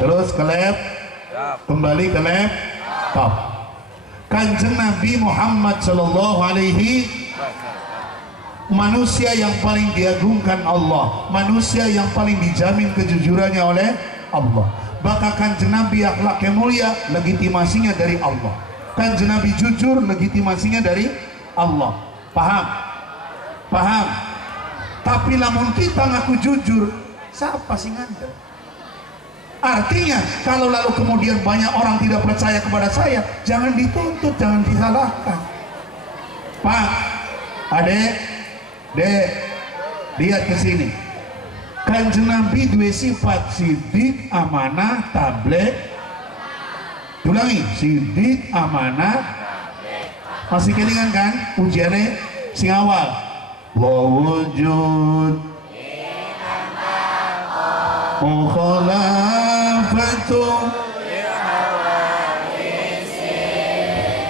terus ke laptop, kembali ke laptop. Kanjeng Nabi Muhammad Sallallahu Alaihi, manusia yang paling diagungkan Allah, manusia yang paling dijamin kejujurannya oleh Allah. Bahkan Kanjeng Nabi akhlaknya mulia, legitimasinya dari Allah. Kanjeng Nabi jujur, legitimasinya dari Allah. Paham? Paham? Tapi lamun kita ngaku jujur, siapa sih ngandel? Artinya kalau lalu kemudian banyak orang tidak percaya kepada saya, jangan dituntut, jangan disalahkan. Pak, adek, dek, lihat ke sini. Kanjeng Nabi dua sifat, sidik, amanah, tabligh. Ulangi, sidik, amanah. Masih kelingan kan ujiannya sing awal? Wa wujud mukhalafatu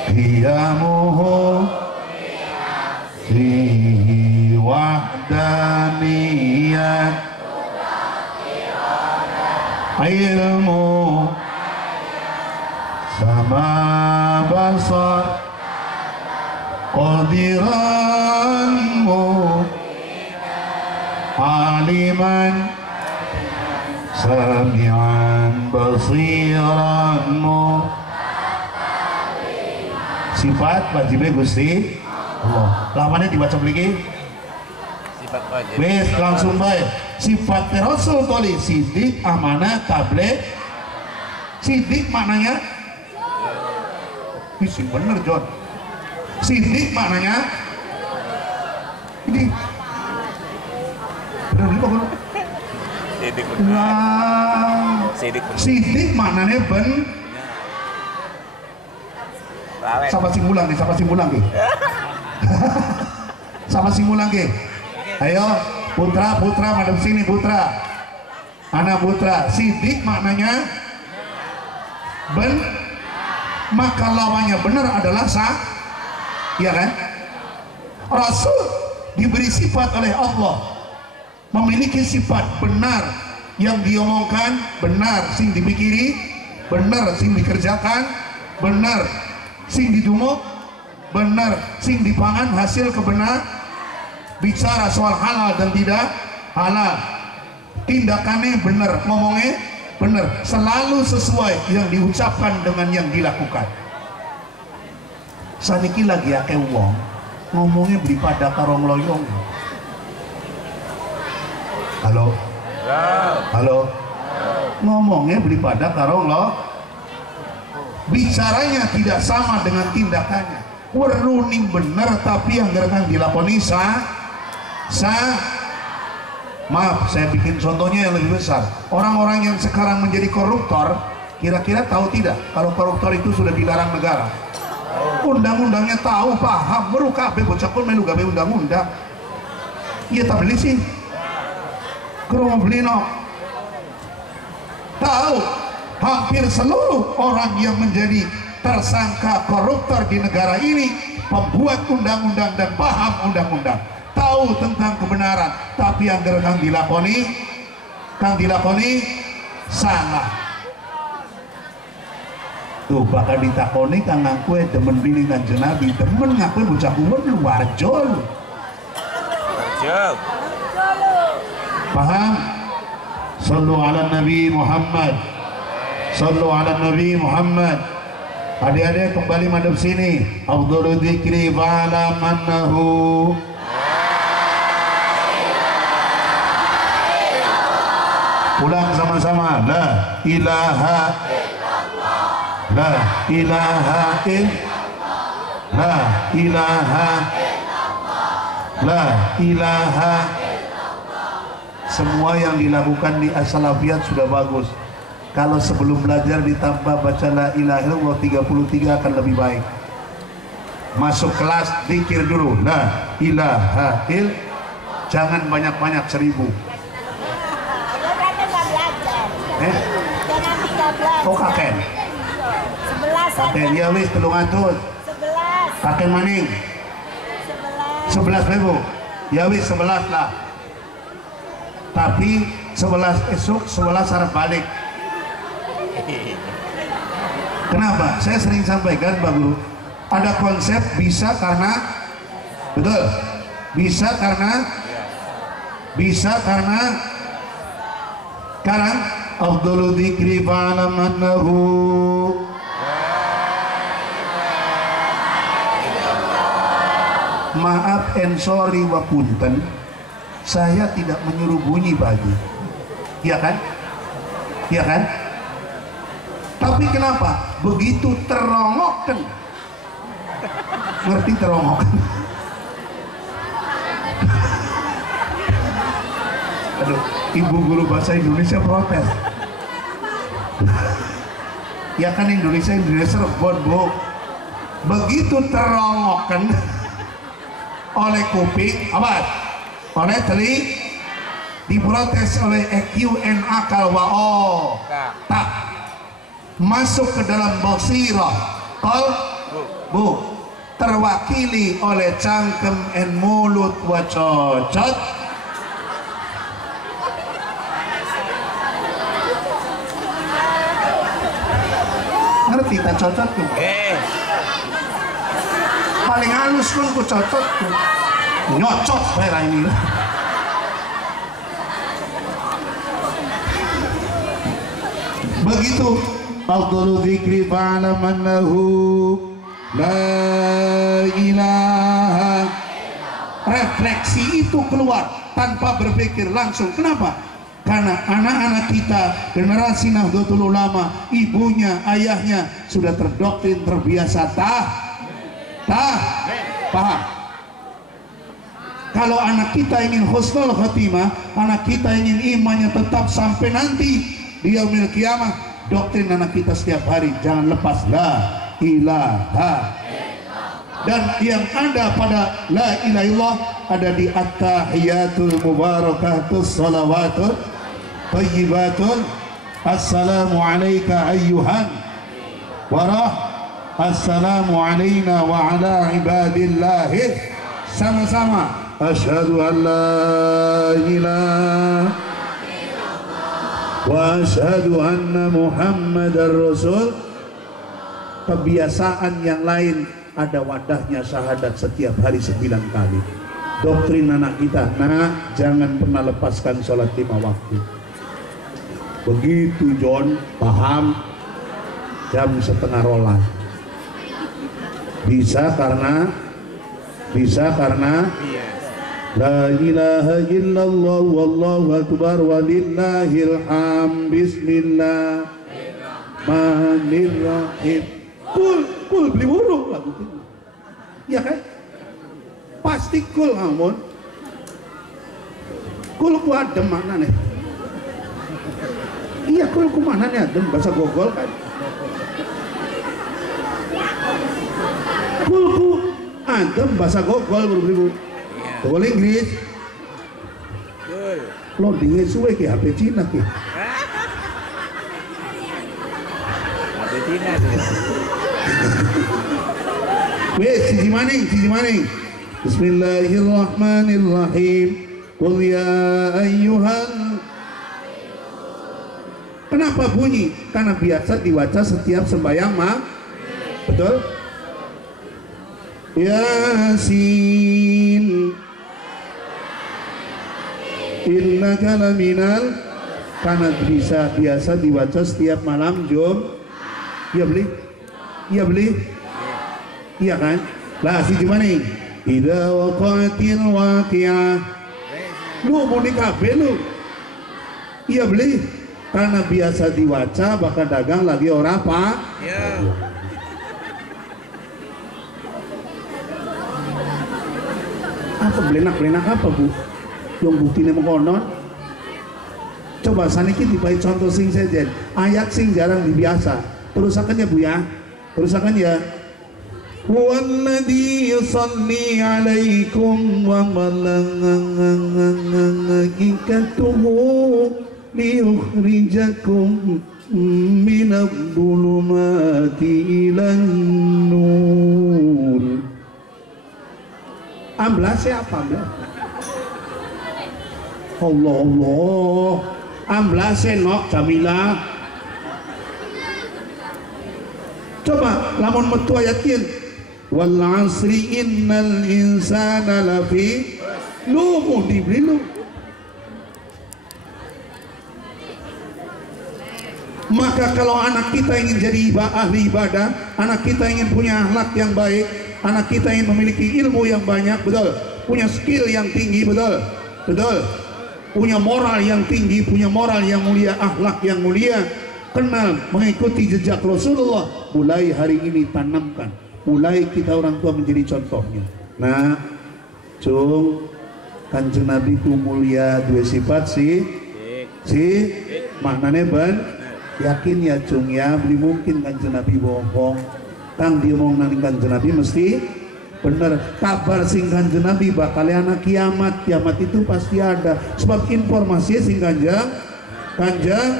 qiyamuhu fi wahdaniyat ilmu sama basar qadiranmu aliman sami'an basiranmu. Sifat wajibnya Gusti Allah. Lawannya dibaca lagi. Sifat wajib. Wes langsung baik. Sifat Rasul toli sidik, amanah, tabligh. Sidik maknanya ini bener John. Sidik maknanya ini bener bener. Sidik bener. Sidik maknanya Sama simulang nih, sama simulang nih. Sama simulang nih. Ayo putra, madem sini putra. Anak putra. Sidik maknanya maka lawannya benar adalah sah, ya kan? Rasul diberi sifat oleh Allah, memiliki sifat benar, yang diomongkan benar, sing dipikiri benar, sing dikerjakan benar, sing didumuk benar, sing dipangan hasil kebenar, bicara soal halal dan tidak halal, tindakannya benar, ngomongnya benar, selalu sesuai yang diucapkan dengan yang dilakukan. Saniki lagi akeh wong ngomongnya daripada karo ngloyong. Halo? Halo? Ngomongnya daripada karo bicaranya tidak sama dengan tindakannya. Weruning bener tapi yang gerakan dilakoni maaf, saya bikin contohnya yang lebih besar. Orang-orang yang sekarang menjadi koruptor, kira-kira tahu tidak kalau koruptor itu sudah dilarang negara? Undang-undangnya tahu, paham, baru kabeh bocah pun melu gawe undang-undang. Iya tak beli sih. Kurang beli no. Tahu hampir seluruh orang yang menjadi tersangka koruptor di negara ini pembuat undang-undang dan paham undang-undang, tahu tentang kebenaran, tapi yang kang dilakoni salah. Tuh bakal ditakoni kang ngaku demen bini Kanjeng Nabi, demen ngaku bocah umur luar jol. Paham? Sallu ala Nabi Muhammad. Sallu ala Nabi Muhammad. Adik-adik kembali madep sini. Afdhalu dzikri ba'ala mannahu. Ulang sama-sama. La ilaha illallah. La ilaha illallah. La ilaha illallah. La ilaha illallah. Semua yang dilakukan di as-salafiyat sudah bagus. Kalau sebelum belajar ditambah baca la ilaha illallah 33 akan lebih baik. Masuk kelas zikir dulu la ilaha illallah. Jangan banyak-banyak 1000. Oh kaken 11 kaken ya wis 300 kaken maning 11.000 ya wis 11 lah, tapi 11 esok 11 harap balik Kenapa? Saya sering sampaikan Pak Guru, ada konsep bisa karena, betul, bisa karena sekarang afdalu dzikri fa'lam annahu maaf and sorry wa punten, saya tidak menyuruh bunyi bagi, ya kan? Ya kan? Tapi kenapa? Begitu terongokkan, ngerti terongokkan? Aduh, ibu guru bahasa Indonesia protes. Ya kan Indonesia Cirebon Bu. Begitu terongokkan oleh kuping, apa? Oleh telinga, diprotes oleh EQ and akal wa tak masuk ke dalam basirah bu terwakili oleh cangkem and mulut wa cocot. Ngerti tak cocot tuh? Paling halus pun ku cocot tuh, nyocot merah ini. Begitu afdalu dzikri fa'lam annahu la ilaha, refleksi itu keluar tanpa berpikir langsung. Kenapa? Karena anak-anak kita generasi Nahdlatul Ulama, ibunya, ayahnya sudah terdoktrin, terbiasa paham. Kalau anak kita ingin husnul khotimah, anak kita ingin imannya tetap sampai nanti di yaumil kiamah, doktrin anak kita setiap hari jangan lepas la ilaha. Dan yang ada pada la ilaha illallah ada di at-tahiyatul mubarakatus salawatul thayyibatul assalamu alayka ayyuhan assalamu alayna wa ala ibadillahi, sama-sama asyhadu an la ilaha wa asyhadu anna muhammadar rasul. Kebiasaan yang lain ada wadahnya syahadat setiap hari 9 kali. Doktrin anak kita, nak jangan pernah lepaskan sholat 5 waktu. Begitu John paham, jam 12:30 bisa karena la ilaha illallah wallahu akbar walillahil hamd bismillahirrahmanirrahim. Kul beli buruk lagu itu, ya kan? Pasti kul amun. Kul ku adem mana nih? Iya kul ku mana nih adem, bahasa Gogol kan? Kul ku adem bahasa Gogol buru-buru. Gogol Inggris. Lo dingin suwe ke HP Cina ke? HP Cina sih. Wes, siji maning. Bismillahirrahmanirrahim. Qul ya ayyuhan. Kenapa bunyi? Karena biasa dibaca setiap sembahyang betul? Yasin innaka laminal, karena biasa dibaca setiap malam Jum. Iya beli, iya kan? Lah si gimana nih? Idza waqa'atil waqi'ah. Lu mau dikabe lu? Iya beli, karena biasa dibaca bakal dagang lagi orang apa? Iya. Apa belenak apa bu? Yang buktinya mengkonon. Coba saniki dipakai contoh sing saja. Ayat sing jarang dibiasa. Terusakannya bu ya. Terusakan ya. Walladzi yusalli alaikum wa malaikatuhu liyukhrijakum minadh-dhulumati ilan nur. Amblasnya apa amblas? Allah amblasnya nok Jamila. Coba lamun metu ayatin wal asri innal insana lafi lu dibeli lu. Maka kalau anak kita ingin jadi ahli ibadah, anak kita ingin punya akhlak yang baik, anak kita ingin memiliki ilmu yang banyak, betul, punya skill yang tinggi, betul, punya moral yang tinggi, punya moral yang mulia, akhlak yang mulia, kenal mengikuti jejak Rasulullah, mulai hari ini tanamkan, mulai kita orang tua menjadi contohnya. Nah, cung Kanjeng Nabi ku mulia dua sifat si maknanya ban yakin ya cung ya, beli mungkin Kanjeng Nabi bohong, kang diomong nang Kanjeng Nabi mesti bener. Kabar sing Kanjeng Nabi bakal anak kiamat itu pasti ada, sebab informasi sing Kanjeng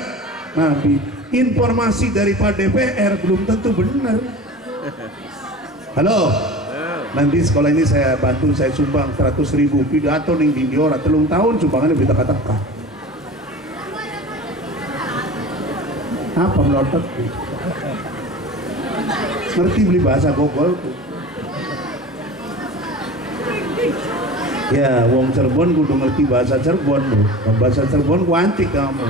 Nabi, informasi daripada DPR belum tentu benar. Halo, nanti sekolah ini saya bantu, saya sumbang 100.000 pidato ning di ora 3 tahun sumbangannya bisa kata-kata apa melotot ngerti beli bahasa gogol ya, wong Cirebon kudu ngerti bahasa Cirebon lu, bahasa Cirebon ku antik kamu.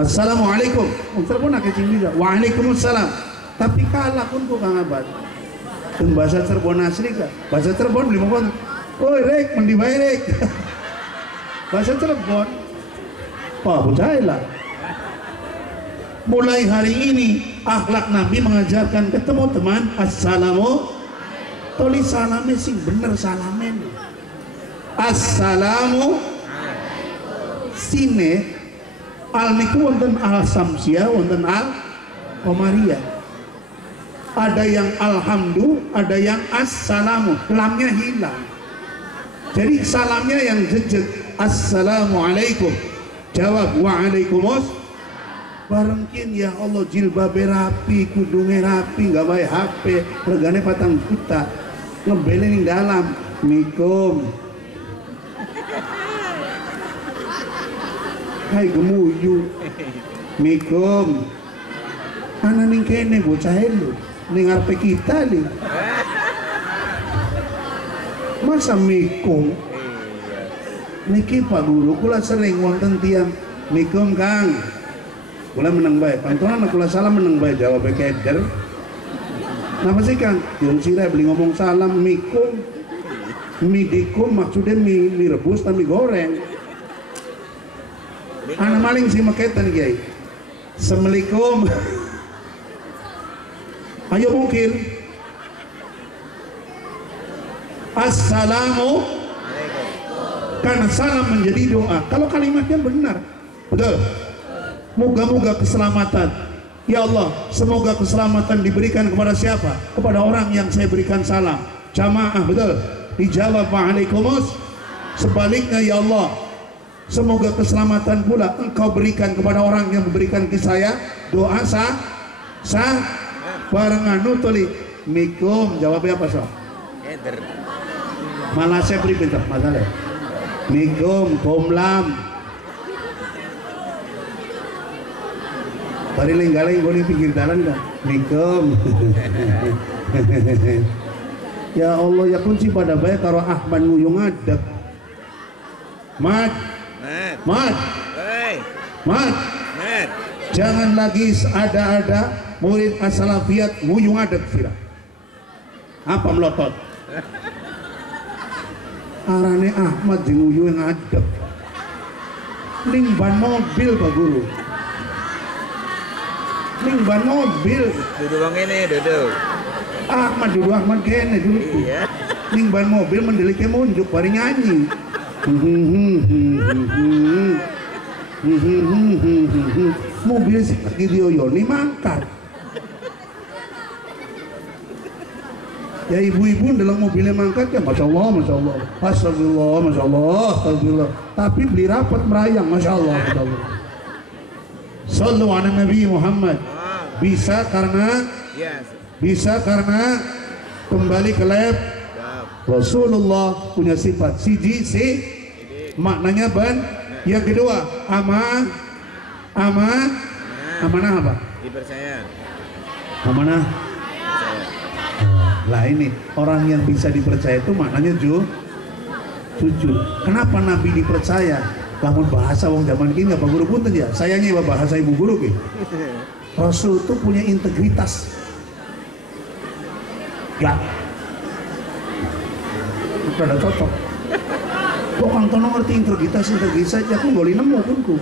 Assalamualaikum, wong Cirebon akeh sing bisa waalaikumsalam, tapi kalah pun ku kang abad dan bahasa Cirebon asli kah, bahasa Cirebon beli mongkon oi rek mendi bae rek bahasa Cirebon apa bocah. Mulai hari ini akhlak Nabi mengajarkan ketemu teman assalamu toli salame sing bener salamen assalamu sine al niku wonten al samsia wonten al komariah, ada yang alhamdu ada yang assalamu, lamnya hilang, jadi salamnya yang jejeg assalamualaikum, jawab waalaikumsalam. Barengkin ya Allah jilbabe rapi, kudunge rapi, nggak baik HP, regane 4 juta, ngebele ning dalam, mikum, hai gemuyu, mikum, ana ning kene bocah elu, ning arepe kita li, masa mikum, niki Pak Guru, kula sering wonten tiang, mikum Kang. Kula menang baik, pantulan kula salam menang baik, jawab keder. Napa sih Kang? Yung sira beli ngomong salam mikum, midikum maksudnya mie rebus tapi goreng. Anak maling sih maketan Kiai. Assalamualaikum. Ayo mungkin. Assalamu. Karena salam menjadi doa. Kalau kalimatnya benar, betul. Moga-moga keselamatan, ya Allah, semoga keselamatan diberikan kepada siapa? Kepada orang yang saya berikan salam. Jamaah, betul. Dijawab waalaikumsalam. Sebaliknya ya Allah, semoga keselamatan pula Engkau berikan kepada orang yang memberikan ke saya. Doa barengan nutuli mikum, jawabnya apa so? Malah saya beri bentar masalah. Mikum komlam. Bari lenggaleng gue pinggir jalan kan, mikum. Ya Allah ya kunci pada baik karo Ahmad nguyung adab. Mat. Jangan lagi ada murid as-salafiyat nguyung adab sira. Apa melotot? Arane Ahmad jeung nguyung adab. Ning ban mobil Pak Guru. Ning ban mobil duduk bang ini duduk Ahmad kene dulu iya. Ning ban mobil mendeliknya munjuk bari nyanyi mobil sih lagi dioyoni mangkat ya ibu-ibu dalam mobilnya mangkat ya Masya Allah Astagfirullah tapi beli rapat merayang Masya Allah Sallu ala Nabi Muhammad. Bisa karena kembali ke lab Rasulullah punya sifat siji maknanya ban. Yang kedua amanah apa? Dipercaya. Mana? Lah ini orang yang bisa dipercaya itu maknanya jujur. Kenapa Nabi dipercaya? Lamun bahasa wong zaman ini nggak guru punten ya. Sayangnya bahasa ibu guru ki. Rasul itu punya integritas. Gak. Udah cocok. Kok Kang Tono ngerti integritas aja aku boleh nemu punku.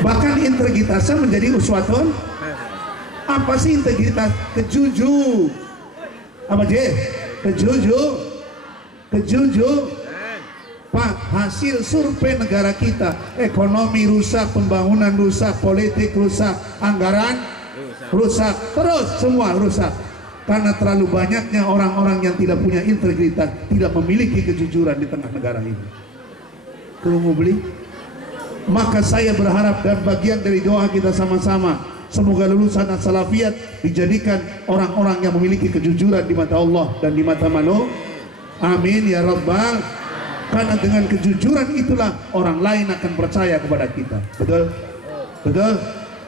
Bahkan integritasnya menjadi uswatun. Apa sih integritas? Kejujur. Apa je? Kejujur. Pak, hasil survei negara kita, ekonomi rusak, pembangunan rusak, politik rusak, anggaran rusak, terus semua rusak. Karena terlalu banyaknya orang-orang yang tidak punya integritas, tidak memiliki kejujuran di tengah negara ini. Kalau mau beli, maka saya berharap dan bagian dari doa kita sama-sama, semoga lulusan as-salafiyat dijadikan orang-orang yang memiliki kejujuran di mata Allah dan di mata manusia. Amin ya rabbal. Karena dengan kejujuran itulah orang lain akan percaya kepada kita. Betul?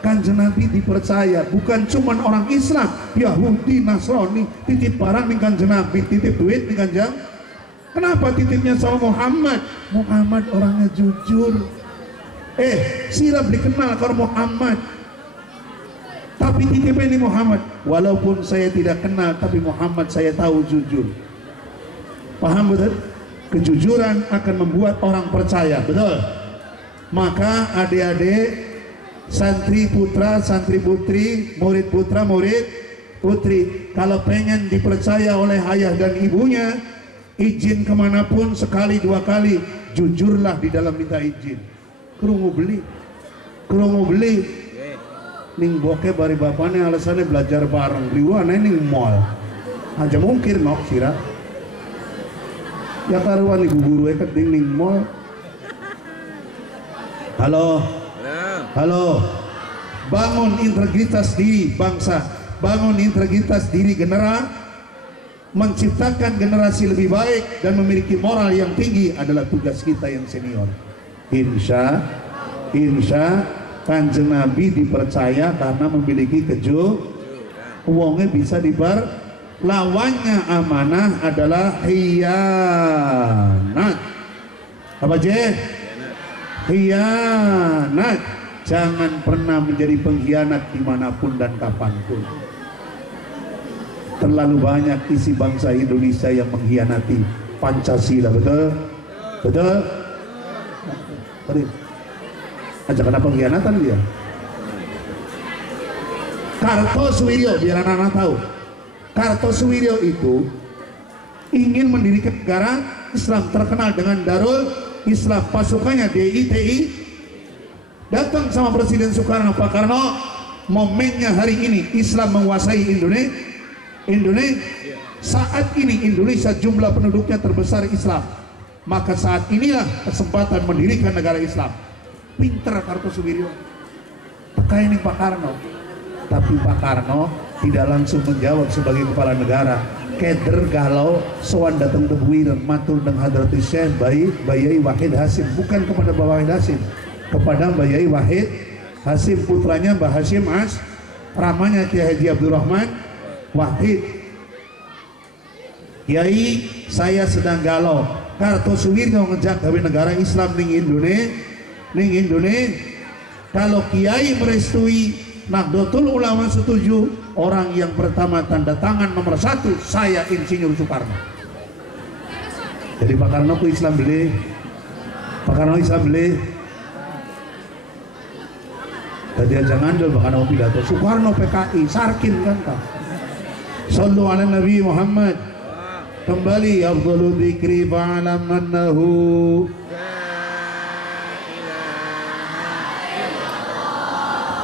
Kanjeng Nabi dipercaya bukan cuma orang Islam, Yahudi, Nasrani titip barang di Kanjeng Nabi, titip duit di Kanjeng. Kenapa titipnya sama Muhammad? Muhammad orangnya jujur. Sirap dikenal kalau Muhammad. Tapi titipnya ini Muhammad. Walaupun saya tidak kenal, tapi Muhammad saya tahu jujur. Paham betul? Kejujuran akan membuat orang percaya. Betul? Maka adik-adik, santri putra, santri putri, murid putra, murid putri, kalau pengen dipercaya oleh ayah dan ibunya, izin kemanapun sekali dua kali, jujurlah di dalam minta izin. Kerungu beli ning bokeh bari bapaknya alasannya belajar bareng liwana ning mall aja mungkin nok sira ya karuan ibu guru ning ning mall. Halo, bangun integritas diri bangsa, bangun integritas diri generasi, menciptakan generasi lebih baik dan memiliki moral yang tinggi adalah tugas kita yang senior. Insya Kanjeng Nabi dipercaya karena memiliki uangnya bisa dibar, lawannya amanah adalah khianat. Apa je? Khianat. Jangan pernah menjadi pengkhianat dimanapun dan kapanpun. Terlalu banyak isi bangsa Indonesia yang mengkhianati Pancasila. Betul? Aja kena pengkhianatan dia. Kartosuwiryo, biar anak-anak tahu, Kartosuwiryo itu ingin mendirikan negara Islam terkenal dengan Darul Islam. Pasukannya DITI datang sama Presiden Soekarno. Pak Karno, momennya hari ini Islam menguasai Indonesia. Saat ini Indonesia jumlah penduduknya terbesar Islam, maka saat inilah kesempatan mendirikan negara Islam. Pinter Kartosuwiryo, pakai ini Pak Karno. Tapi Pak Karno tidak langsung menjawab sebagai kepala negara. Keder galau soan datang ke Buiren matur dan Hadrati Syekh Bayai Wahid Hasim, bukan kepada Mbak Wahid Hasim, kepada Bayai Wahid Hasim, putranya Mbah Hasim ramanya Kiai Haji Abdurrahman Wahid. Kiai, saya sedang galau. Kartosuwiryo ngejak gawe negara Islam ning Indonesia. Kalau Kiai merestui, Nahdlatul Ulama setuju, orang yang pertama tanda tangan nomor 1 saya Insinyur Soekarno. Jadi Pak Karno ku Islam beli, Pak Karno Islam beli. Tadi aja ngandel Pak Karno pidato Soekarno PKI Sarkin kan Pak. Sallu ala Nabi Muhammad. Kembali afdhalu dzikri fa'alam annahu.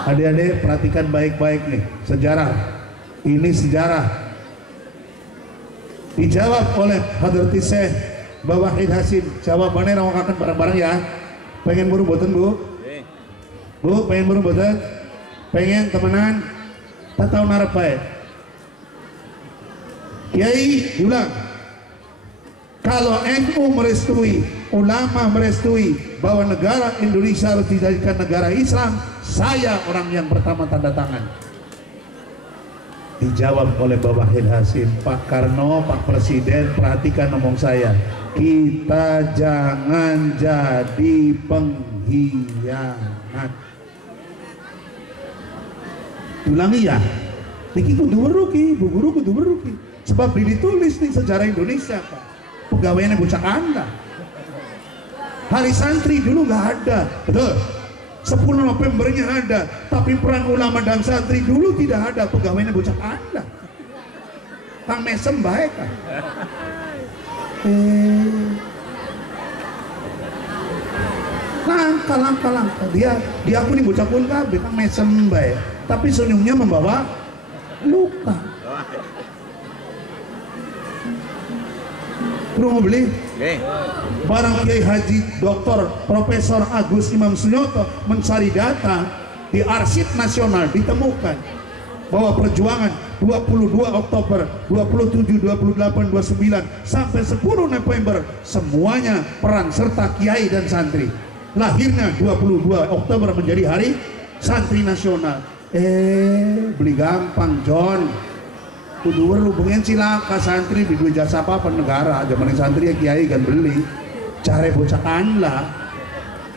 Adik-adik perhatikan baik-baik nih, sejarah ini sejarah dijawab oleh Hadrati Syekh Mbah Wahid Hasim. Jawabannya rawakan bareng-bareng ya. Pengen buru boten Bu? Pengen buru boten? Pengen temenan? Tak tahu narap baik. Kiai diulang. Kalau NU merestui, ulama merestui bahwa negara Indonesia harus dijadikan negara Islam, saya orang yang pertama tanda tangan. Dijawab oleh Bapak Wahid Hasim, Pak Karno, Pak Presiden, perhatikan ngomong saya, kita jangan jadi pengkhianat. Ulangi ya, niki kudu weruki, Bu Guru kudu weruki. Sebab ditulis nih sejarah Indonesia, Pak. Pegawainya bocah Anda. Hari santri dulu nggak ada, betul. 10 Novembernya ada, tapi peran ulama dan santri dulu tidak ada. Pegawainya bocah Anda. Kang Mesem baik kan? Langka. Dia aku nih bocah pun kabeh Kang Mesem baik. Tapi senyumnya membawa luka. Lu mau beli? Barang Kiai Haji Dr. Profesor Agus Imam Sunyoto mencari data di Arsip Nasional, ditemukan bahwa perjuangan 22 Oktober, 27, 28, 29 sampai 10 November semuanya peran serta kiai dan santri. Lahirnya 22 Oktober menjadi hari santri nasional. Beli gampang John. Kudu lu pengen cilaka santri di dua jasa apa negara zaman santri ya kiai kan beli cari bocah kanla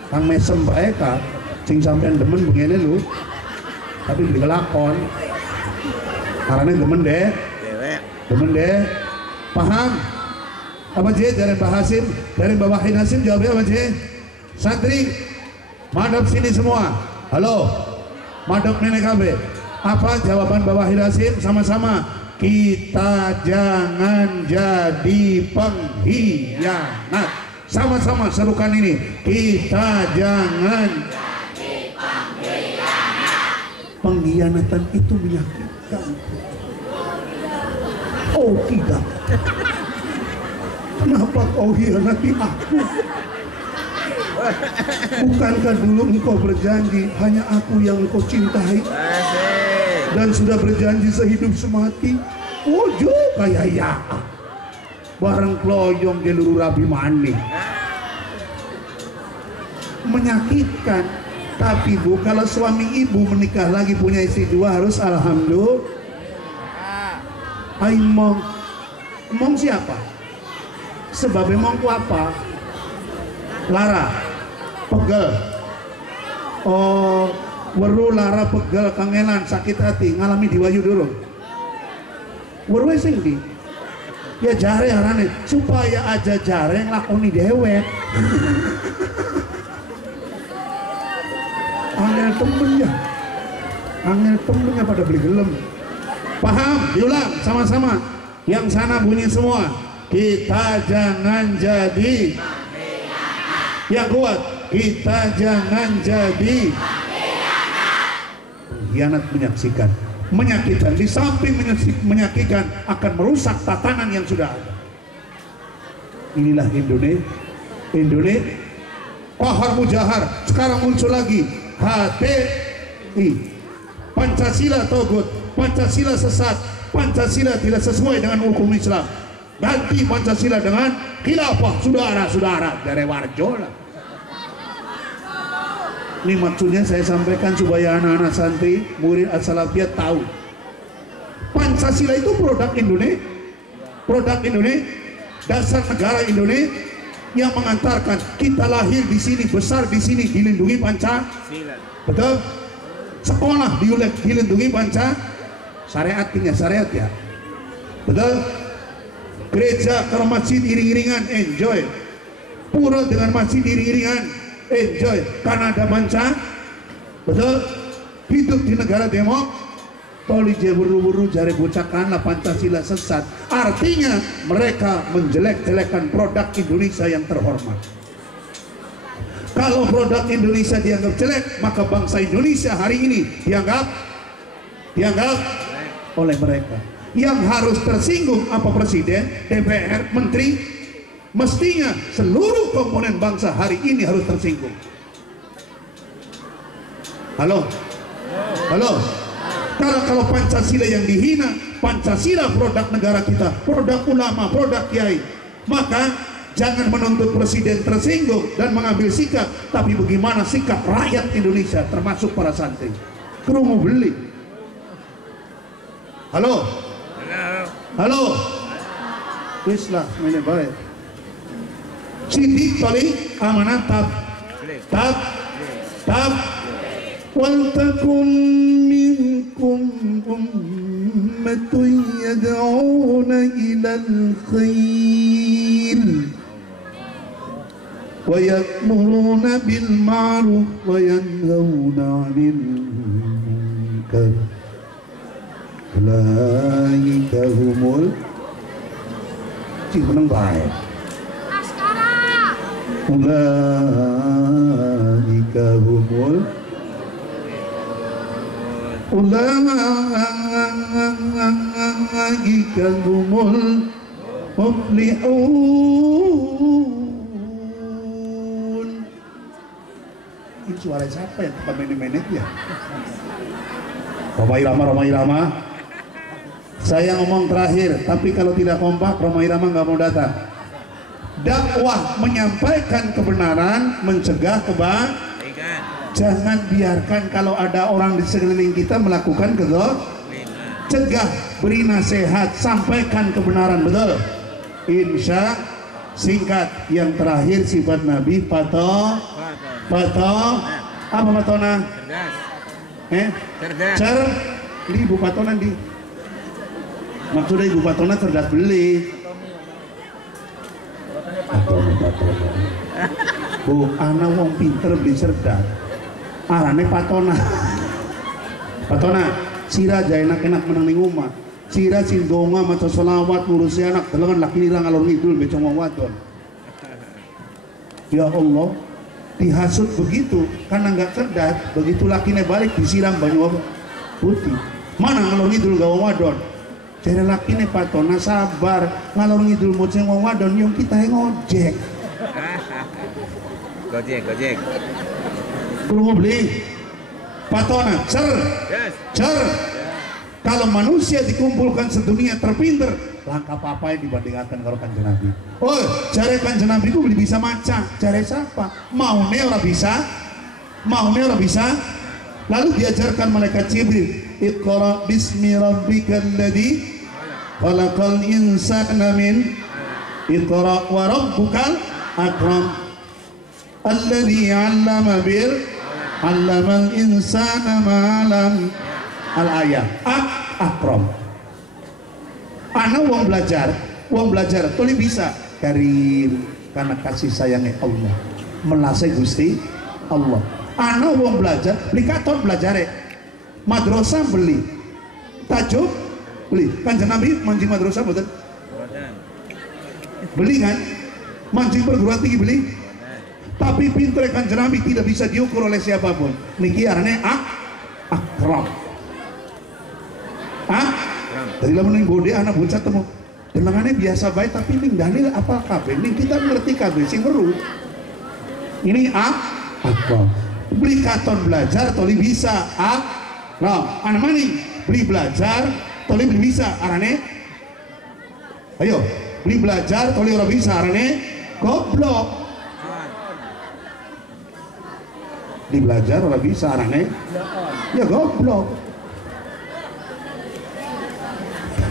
Kang Mesem bae ka sing sampean demen begini lu tapi beli kelakon karena demen deh paham apa je dari Pak Hasim dari Bapak Wahid Hasim jawabnya apa je santri madep sini semua halo madep nenek KB apa jawaban Bapak Wahid Hasim sama-sama kita jangan jadi pengkhianat. Sama-sama serukan ini. Kita jangan jadi pengkhianat. Pengkhianatan itu menyakitkan. Oh tidak. Kenapa kau hianati aku? Bukankah dulu engkau berjanji hanya aku yang engkau cintai? Dan sudah berjanji sehidup semati. Ojo kayak ya bareng kloyong di luru rabi maning menyakitkan. Tapi Bu, kalau suami ibu menikah lagi punya istri dua harus alhamdulillah. Mong siapa? Sebab emongku apa? Lara pegel. Oh weru lara pegel kangenan sakit hati ngalami diwayu dulu weru sing di ya jare harane supaya aja jare nglakoni dewek angel temennya pada beli gelem. Paham? Diulang sama-sama yang sana bunyi semua, kita jangan jadi yang kuat, kita jangan jadi khianat, menyakitkan. Di samping menyakitkan akan merusak tatanan yang sudah ada. Inilah Indonesia Kohar Mujahar. Sekarang muncul lagi HTI, Pancasila togut, Pancasila sesat, Pancasila tidak sesuai dengan hukum Islam. Ganti Pancasila dengan khilafah. Saudara-saudara dari Warjo lah. Ini maksudnya saya sampaikan supaya anak-anak santri, murid as-salafiyah tahu. Pancasila itu produk Indonesia, dasar negara Indonesia yang mengantarkan kita lahir di sini, besar di sini, dilindungi Pancasila. Betul? Sekolah dilindungi Pancasila. Syariat ya. Betul? Gereja ke masjid iring-iringan, enjoy. Pura dengan masjid iring-iringan, enjoy karena ada Pancasila. Betul? Hidup di negara toli buru-buru jari bocakan Pancasila sesat. Artinya mereka menjelek-jelekan produk Indonesia yang terhormat. Kalau produk Indonesia dianggap jelek, maka bangsa Indonesia hari ini dianggap oleh mereka. Yang harus tersinggung apa presiden, DPR, menteri, mestinya seluruh komponen bangsa hari ini harus tersinggung. Halo. Karena kalau Pancasila yang dihina, Pancasila produk negara kita, produk ulama, produk kiai, Maka jangan menuntut presiden tersinggung dan mengambil sikap, tapi bagaimana sikap rakyat Indonesia termasuk para santri. Kerungu beli. Halo. Halo. Wis lah, mainnya baik. Sidik tali amanah tab wal takum minkum ummatun yad'una ilal khair wa ya'muruna bil ma'ruf wa yanhauna 'anil munkar ulaika humul menang baik. Ulaika humul muflihun. Ini suara siapa ya tempat menet ya? Roma Irama. Saya ngomong terakhir, tapi kalau tidak kompak Roma Irama nggak mau datang. Dakwah menyampaikan kebenaran, mencegah kebaikan. Jangan biarkan kalau ada orang di sekeliling kita melakukan kezaliman. Cegah, beri nasihat, sampaikan kebenaran, betul. Insya singkat yang terakhir sifat Nabi pato apa patona? Cerdas. Ini ibu patona di. Maksudnya ibu patona cerdas beli. Bu, anak wong pinter beli cerdas. Arane patona. Sira aja enak-enak menang ning omah. Sira sindonga maca selawat ngurusi anak delengan laki nira ngalor ngidul becong wong wadon. Ya Allah, dihasut begitu karena nggak cerdas, begitu lakine balik disiram banyu apa? Putih. Mana ngalor ngidul gawe wadon? Jare lakine patona sabar, ngalor ngidul moceng wong wadon yung kita ngojek. Gojek. Perlu beli patona, cer. Kalau manusia dikumpulkan sedunia terpinter, langkah apa yang dibandingkan karo Kanjeng Nabi. Oh, jare Kanjeng Nabi ku bisa maca, jare siapa? Maune ora bisa. Lalu diajarkan malaikat Jibril, Iqra bismi rabbikal ladzi khalaqal insana min Iqra wa rabbukal akram alladzi 'allama bil 'allamal insana ma lam al-ayah akram. Anak wong belajar tuli bisa karir karena kasih sayangnya Allah melasai Gusti Allah. Anak wong belajar beli katon belajar madrasah beli tajuk beli. Kanjeng Nabi mancing madrasah betul beli kan, mancing perguruan tinggi beli. Tapi pinter Kanjeng Nabi tidak bisa diukur oleh siapapun. Niki arane akram. Dari lamun gede anak bocah temu dengannya biasa baik tapi ning dalil apa kabeh ning kita ngerti kabeh sing weruh. Ini akram. Beli katon belajar toli bisa anak mani beli belajar toli beli bisa arane. Ayo beli belajar toli ora bisa arane goblok. Di belajar ora bisa arane ya goblok.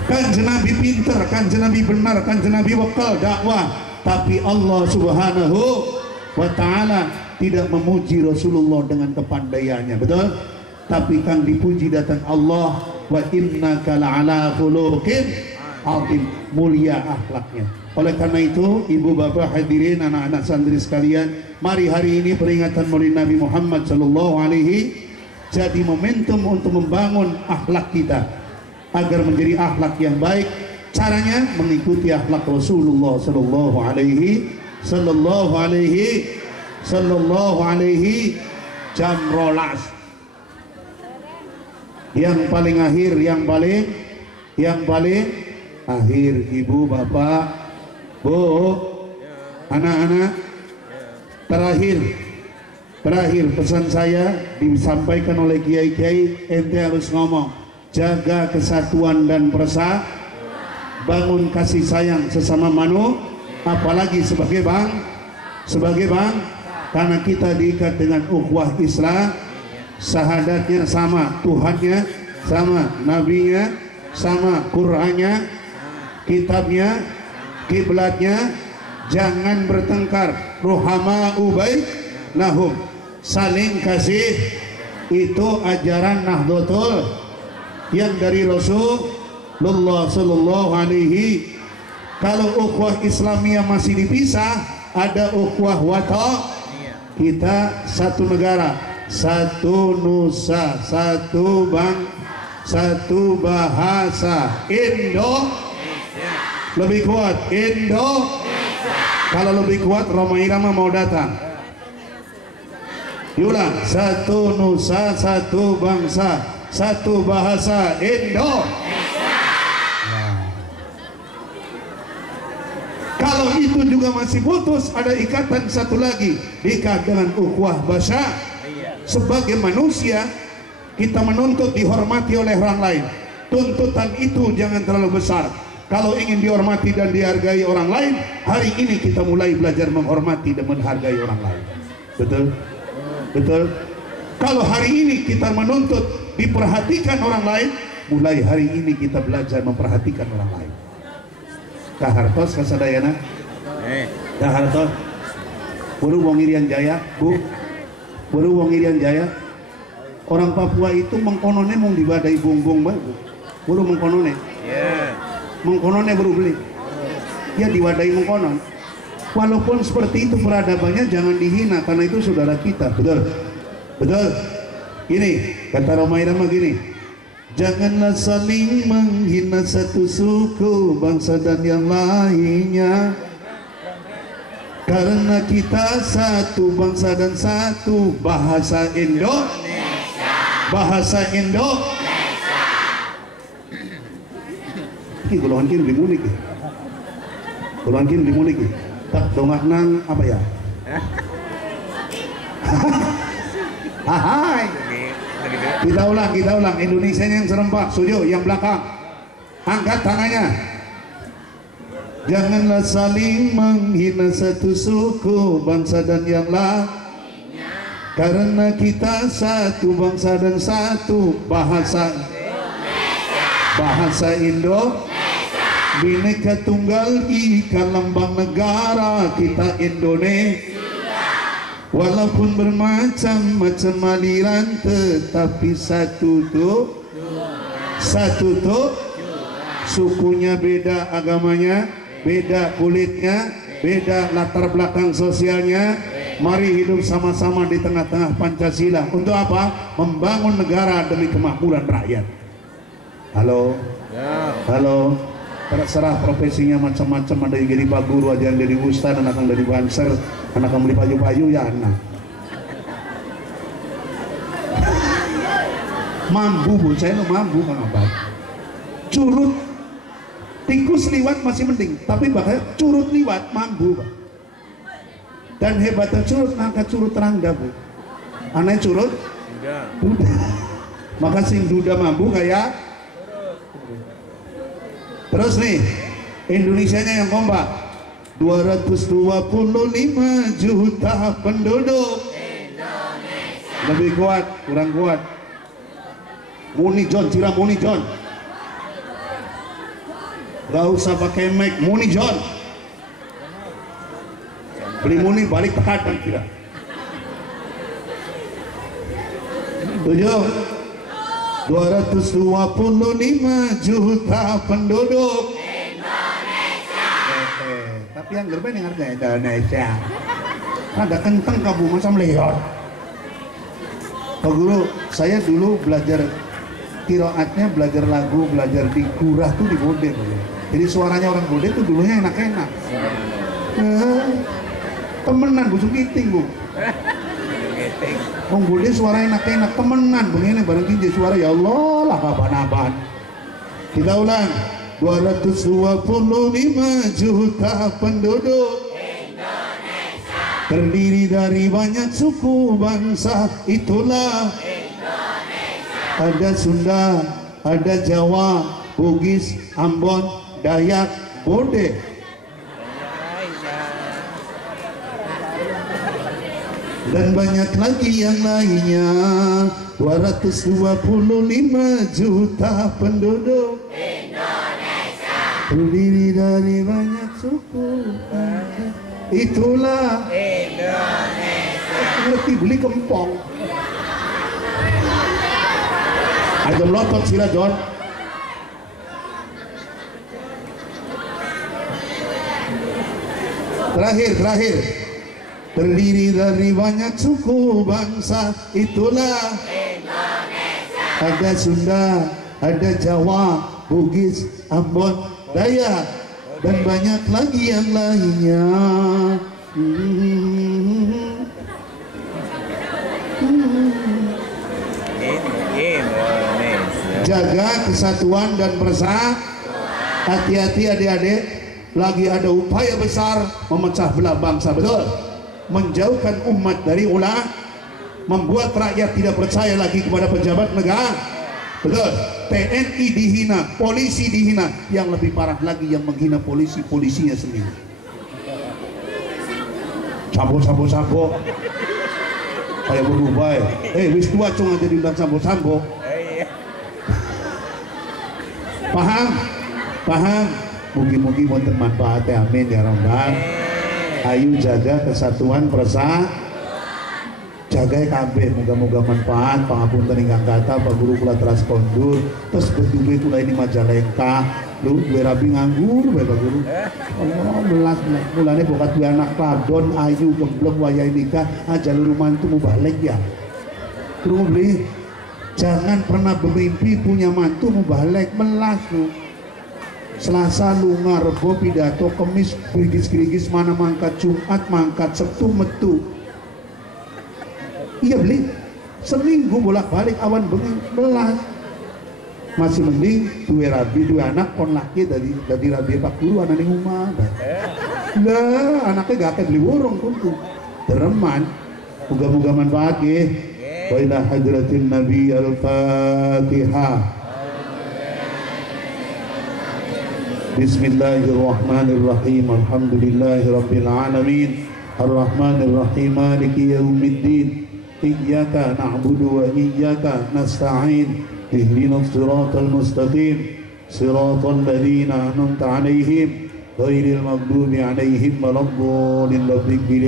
Kanjeng Nabi pinter, Kanjeng Nabi benar, Kanjeng Nabi bekal dakwah, tapi Allah Subhanahu wa ta'ala tidak memuji Rasulullah dengan kepandaiannya, betul? Tapi kan dipuji datang Allah, wa innaka la'ala khuluqin azim, mulia akhlaknya. Oleh karena itu, ibu bapak hadirin, anak-anak santri sekalian, mari hari ini peringatan Maulid Nabi Muhammad sallallahu alaihi jadi momentum untuk membangun akhlak kita agar menjadi akhlak yang baik. Caranya mengikuti akhlak Rasulullah sallallahu alaihi jam rolas. Yang paling akhir, yang paling akhir, ibu bapak bu anak-anak, terakhir pesan saya disampaikan oleh kiai-kiai, ente harus ngomong jaga kesatuan dan bangun kasih sayang sesama manusia. apalagi sebagai karena kita diikat dengan ukhuwah Islam, syahadatnya sama, Tuhannya sama, nabinya sama, Qur'annya, kitabnya, kiblatnya, jangan bertengkar, ruhama bainahum, saling kasih. Itu ajaran Nahdlatul yang dari Rasulullah sallallahu alaihi. Kalau ukhuwah Islamiyah masih dipisah, ada ukhuwah wata, kita satu negara, satu nusa, satu satu bahasa. Lebih kuat Kalau lebih kuat Roma Irama mau datang. Diulang, satu nusa, satu bangsa, satu bahasa, Indonesia. Kalau itu juga masih putus, ada ikatan satu lagi, diikat dengan ukhuwah basya. Sebagai manusia, kita menuntut dihormati oleh orang lain. Tuntutan itu jangan terlalu besar. Kalau ingin dihormati dan dihargai orang lain, hari ini kita mulai belajar menghormati dan menghargai orang lain. Betul? Kalau hari ini kita menuntut diperhatikan orang lain, mulai hari ini kita belajar memperhatikan orang lain. Kahartos kasadayana, kahartos. Buru wong Irian Jaya, buru wong Irian Jaya. Orang Papua itu mengkonone mong dibadai bungbung baru. Buru mengkonone. Mengkonone baru beli. Ya diwadai mengkonon. Walaupun seperti itu peradabannya jangan dihina, karena itu saudara kita. Betul. Gini kata Roma Irama gini, janganlah saling menghina satu suku, bangsa dan yang lainnya, karena kita satu bangsa dan satu bahasa Indonesia. Ini golongan kini dimulik ya. Tak dongak nang apa ya? Hai. Kita ulang. Indonesia yang serempak, suju yang belakang. Angkat tangannya. Janganlah saling menghina satu suku, bangsa dan yang lain, karena kita satu bangsa dan satu bahasa Indonesia. Bineka Tunggal Ika, lambang negara kita Indonesia. Walaupun bermacam-macam aliran, tetapi satu tuh, sukunya beda, agamanya beda, kulitnya beda, latar belakang sosialnya. Mari hidup sama-sama di tengah-tengah Pancasila. Untuk apa? Membangun negara demi kemakmuran rakyat. Halo. Terserah profesinya macam-macam, ada yang jadi pak guru, ada yang jadi ustaz, anak yang jadi banser, anak yang beli baju-baju ya anak. Mampu bu, saya mampu kan apa? Curut, tikus liwat masih mending, tapi bahkan curut liwat mampu pak. Dan hebatnya curut, angkat curut terangga bu. Aneh curut? Duda. Maka sing duda mampu kayak. Terus nih, Indonesianya yang kompak, 225 juta penduduk Indonesia. Lebih kuat, kurang kuat. Muni John, gak usah pakai mic, Muni John. Beli Muni balik tekanan tidak. 225 juta penduduk Indonesia. Tapi yang gerben yang harga Indonesia. Ada kentang kabu macam leot. Pak Guru, saya dulu belajar qiraatnya, belajar lagu, belajar di Kurah tuh di Bode. Jadi suaranya orang Bode tuh dulunya enak-enak. Temenan busuk kiting bu. Wong Budi suara enak-enak, temenan begini bareng kinje suara, ya Allah lah kapan-kapan. Kita ulang, 225 juta penduduk Indonesia, terdiri dari banyak suku bangsa, itulah Indonesia. Ada Sunda, ada Jawa, Bugis, Ambon, Dayak, Bode. dan banyak lagi yang lainnya. 225 juta penduduk Indonesia, terdiri dari banyak suku. Itulah Indonesia. Ngerti beli kempong. Ayo melotot sila John. Terakhir. Terdiri dari banyak suku bangsa. Itulah Indonesia. Ada Sunda, ada Jawa, Bugis, Ambon, Dayak, dan banyak lagi yang lainnya. Jaga kesatuan dan bersatu. Hati-hati adik-adik, lagi ada upaya besar memecah belah bangsa, betul? Menjauhkan umat dari ulama, membuat rakyat tidak percaya lagi kepada pejabat negara, betul? TNI dihina, polisi dihina, yang lebih parah lagi yang menghina polisinya sendiri. Sambo kayak berubah. Wis tua cuma jadi bilang sambo. Paham. Mugi-mugi wonten manfaatnya, amin ya rabbal. Ayo jaga kesatuan persatuan, jaga kabeh, moga-moga manfaat. Pangapunten ingkang kathah, Pak Guru kula transkondur terus berdua kula ini Majalengka lu duwe rabi nganggur bae Pak Guru. Allah belas mulane bokat duwe anak radon ayu gembleng wayahe nikah aja lu mantu mau balik ya. Terus beli, jangan pernah bermimpi punya mantu mau balik, melas lu. Selasa lunga, Rebo pidato, Kemis gerigis mana mangkat, Jumat mangkat, Sabtu metu. Iya beli, seminggu bolak-balik awan bengi belas. Masih mending dua anak kon laki dari rabi Pak Guru anak ning omah. Lah anaknya gak akan beli warung tentu. Tereman, moga-moga manfaat ya. Wa ila hadratin Nabi al-Fatihah. Bismillahirrahmanirrahim. Alhamdulillahirabbil alamin. Arrahmanirrahim. Maliki yaumiddin. Iyyaka na'budu wa iyyaka nasta'in. Ihdinas siratal mustaqim. Siratal ladzina an'amta 'alaihim ghairil maghdubi 'alaihim waladdallin.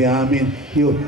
Amin. Yuk.